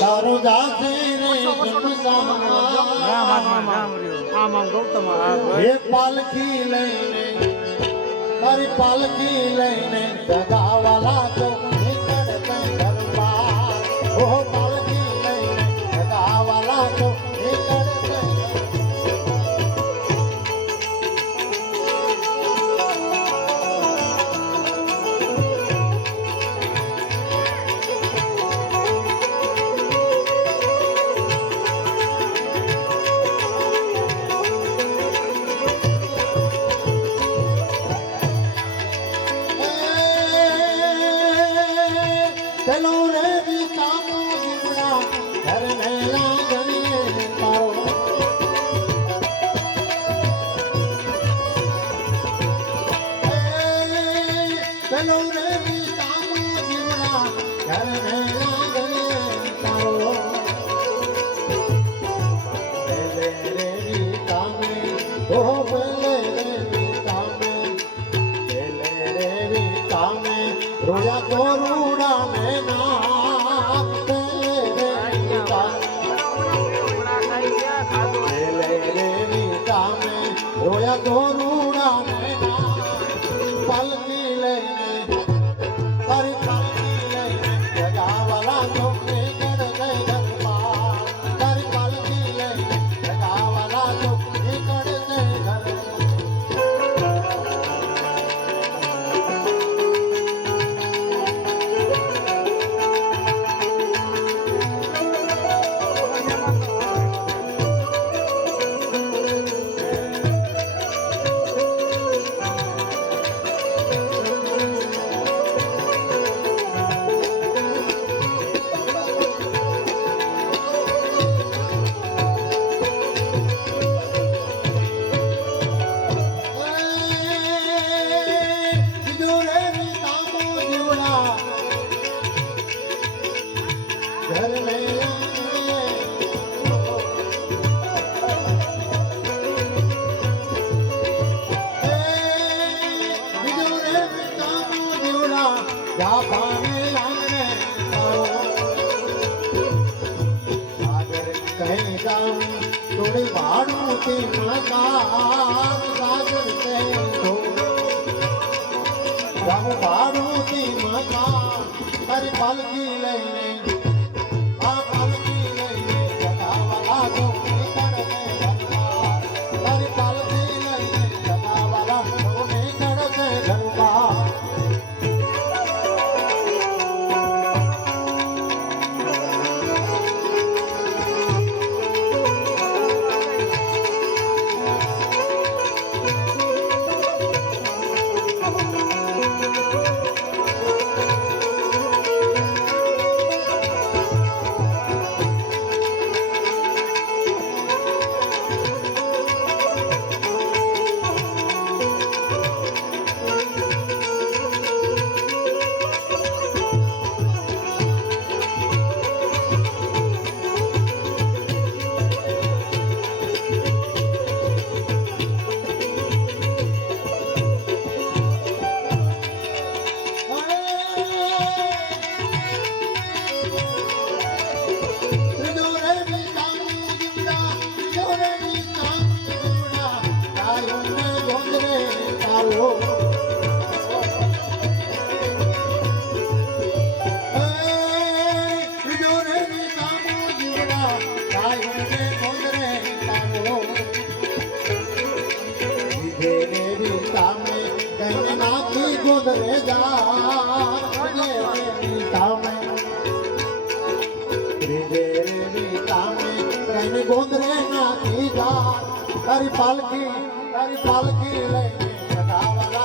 તારું જાતે રે એ પાલખી લઈને તારી પાલખી લઈને જગાવાલા તો નીકળતે ઘરમાં ઓ પાલખી લઈને જગાવાલા તો નીકળતે चलो रे विकामो जीवड़ा घर में आंगने तारो चलो रे विकामो जीवड़ा घर में आंगने तारो पहले रे विकामे ओ पहले रे विकामे पहले रे विकामे रोया तो रूड़ा में ना रोया तो रूड़ा में ना पलकी लेने पर पलकी लेने जगावाला तो निकल गए घरबार पर पलकी लेने जगावाला तो निकल गए घर घर में या पानी आने सागर कहीं जाऊं थोड़ी भाड़ू की मकान सागर से तो जब भाड़ू की मकान हर पल की लेने गोदरे जा गोदरे नाती जा तारी पालकी लेके जगावाला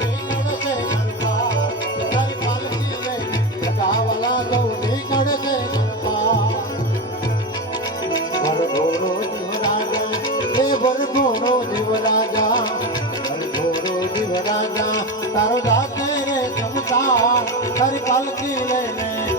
निकड़ते घरबार तारी पालकी लेके जगावाला तो निकड़ते घरबार भरभोरो दिवराजा हे भरभोरो दिवराजा भरभोरो दिवराजा तारो जाते रे चमकार तारी पालकी लेने